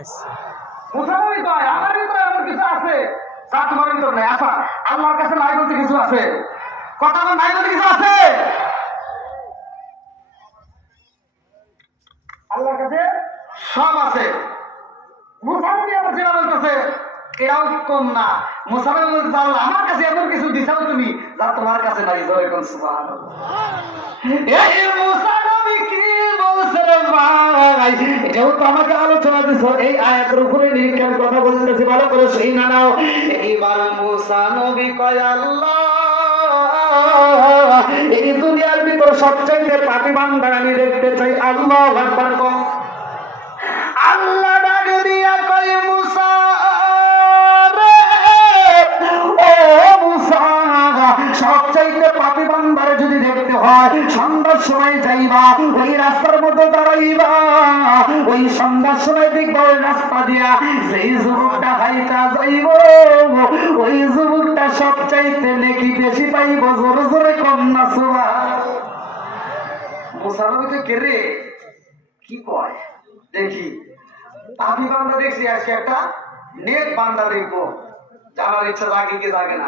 আচ্ছা মুসা নবী কয় আমার ভিতরে এমন কিছু আছে যা তোমার ভিতর নাই। আচ্ছা আল্লাহর কাছে নাই বলতে কিছু আছে? কথা বল, নাই বলতে কিছু আছে? আল্লাহর কাছে সব আছে। মুসা নবী আবার যেটা বলতেছে এটাও কম না। মুসা নবী বলতেছে আল্লাহ আমার কাছে এমন কিছু দিছাও তুমি যা তোমার কাছে নাই। জয় কোন সুবহানাল্লাহ। এই মুসা নবী কি বলছে রে ভাই? এটাও তো আমাকে আলোচনা দিছো, এই আয়াতের উপরে নিরীক্ষার কথা বলতেছি, ভালো করে সেই না নাও। এইবার মুসা নবী কয় আল্লাহ এই দুনিয়ার ভিতর সবচেয়ে পাপী বান্দা আমি দেখতে চাই। আল্লাহু আকবার কও। আল্লাহ ডাক দিয়া কয় মুসা রে ও মুসা সবচাইতে পাপী বান্দারে যদি দেখতে হয় সন্ধ্যার সময় যাইবা, ওই রাস্তার মধ্যে দাঁড়াইবা, ওই সন্ধ্যার সময় দেখবা ওই রাস্তা দিয়া যেই যুবকটা হাইটা যাইব ওই যুবকটা সবচাইতে নেকি বেশি পাইব। জোরে জোরে কন্যা সুবহানাল্লাহ। মুসা নবীকে কে রে কি কয় দেখি। পাপী বান্দা দেখছি, আজকে একটা নেক বান্দা দেখবো, জানার ইচ্ছা লাগে কি লাগে না।